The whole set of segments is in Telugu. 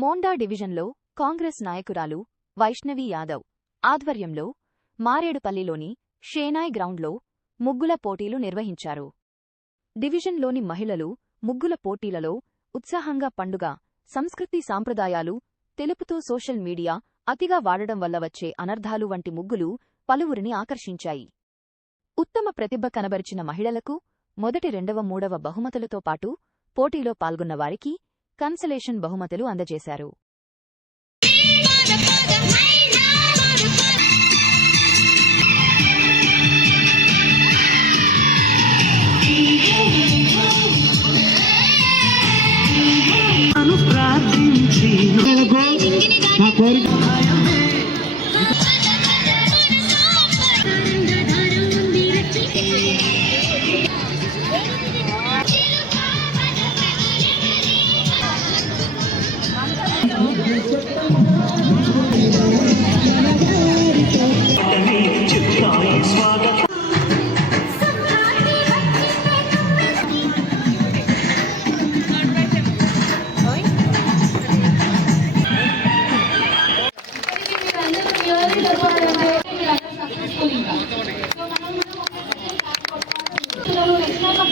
మోండా డివిజన్లో కాంగ్రెస్ నాయకురాలు వైష్ణవి యాదవ్ ఆధ్వర్యంలో మారేడుపల్లిలోని షేనాయ్ గ్రౌండ్లో ముగ్గుల పోటీలు నిర్వహించారు. డివిజన్లోని మహిళలు ముగ్గుల పోటీలలో ఉత్సాహంగా పండుగ సంస్కృతి సాంప్రదాయాలు తెలుపుతూ సోషల్ మీడియా అతిగా వాడడం వల్ల వచ్చే అనర్థాలు వంటి ముగ్గులు పలువురిని ఆకర్షించాయి. ఉత్తమ ప్రతిభ కనబరిచిన మహిళలకు మొదటి, రెండవ, మూడవ బహుమతులతో పాటు పోటీలో పాల్గొన్న వారికి కన్సలేషన్ బహుమతులు అందజేశారు.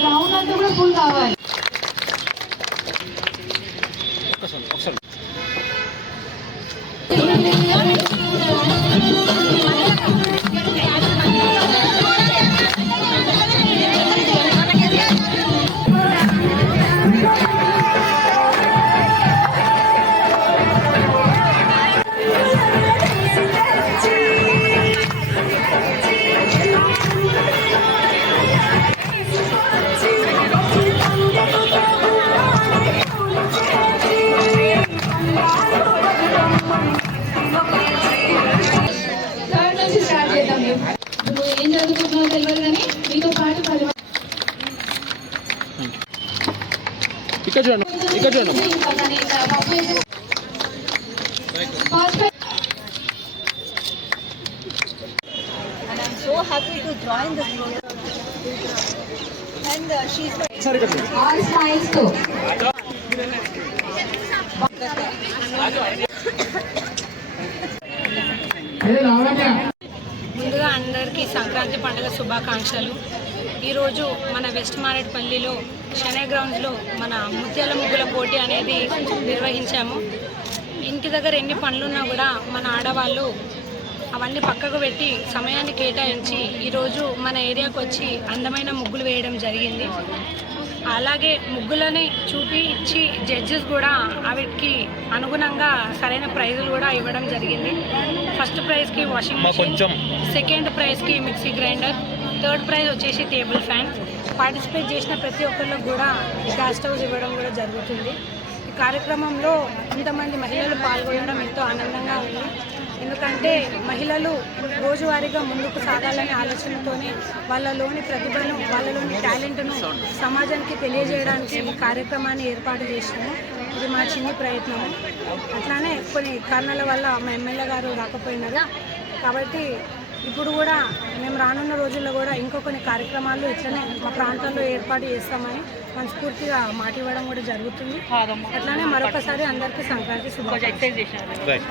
గ్రౌండ్ అంతా కూడా ఫుల్ కావాలి. ఏం చదువుకుంటున్నావు తెలియదు కానీ మీతో పాటు and I'm so happy to join this program. And she's all smiles too. ముందుగా అందరికీ సంక్రాంతి పండుగ శుభాకాంక్షలు. ఈరోజు మన వెస్ట్ మారేడుపల్లిలో షేనాయ్ గ్రౌండ్స్లో మన ముత్యాల ముగ్గుల పోటీ అనేది నిర్వహించాము. ఇంటి దగ్గర ఎన్ని పనులున్నా కూడా మన ఆడవాళ్ళు అవన్నీ పక్కకు పెట్టి సమయాన్ని కేటాయించి ఈరోజు మన ఏరియాకు వచ్చి అందమైన ముగ్గులు వేయడం జరిగింది. అలాగే ముగ్గులని చూపించి జడ్జెస్ కూడా వీటికి అనుగుణంగా సరైన ప్రైజులు కూడా ఇవ్వడం జరిగింది. ఫస్ట్ ప్రైజ్కి వాషింగ్ మెషిన్, సెకండ్ ప్రైజ్కి మిక్సీ గ్రైండర్, థర్డ్ ప్రైజ్ వచ్చేసి టేబుల్ ఫ్యాన్. పార్టిసిపేట్ చేసిన ప్రతి ఒక్కరికి కూడా గ్యాస్ స్టవ్స్ ఇవ్వడం కూడా జరుగుతుంది. ఈ కార్యక్రమంలో ఇంతమంది మహిళలు పాల్గొనడం ఎంతో ఆనందంగా ఉంది. ఎందుకంటే మహిళలు రోజువారీగా ముందుకు సాగాలనే ఆలోచనతోనే వాళ్ళలోని ప్రతిభను, వాళ్ళలోని టాలెంట్ను సమాజానికి తెలియజేయడానికి ఈ కార్యక్రమాన్ని ఏర్పాటు చేసినాము. ఇది మా చిన్ని ప్రయత్నము. అట్లానే కొన్ని కారణాల వల్ల మా ఎమ్మెల్యే గారు రాకపోయినారా, కాబట్టి ఇప్పుడు కూడా మేము రానున్న రోజుల్లో కూడా ఇంకో కొన్ని కార్యక్రమాలు ఇట్లనే మా ప్రాంతాల్లో ఏర్పాటు చేస్తామని మనస్ఫూర్తిగా మాట ఇవ్వడం కూడా జరుగుతుంది. అట్లానే మరొకసారి అందరికీ సంక్రాంతి శుభాకాంక్షలు.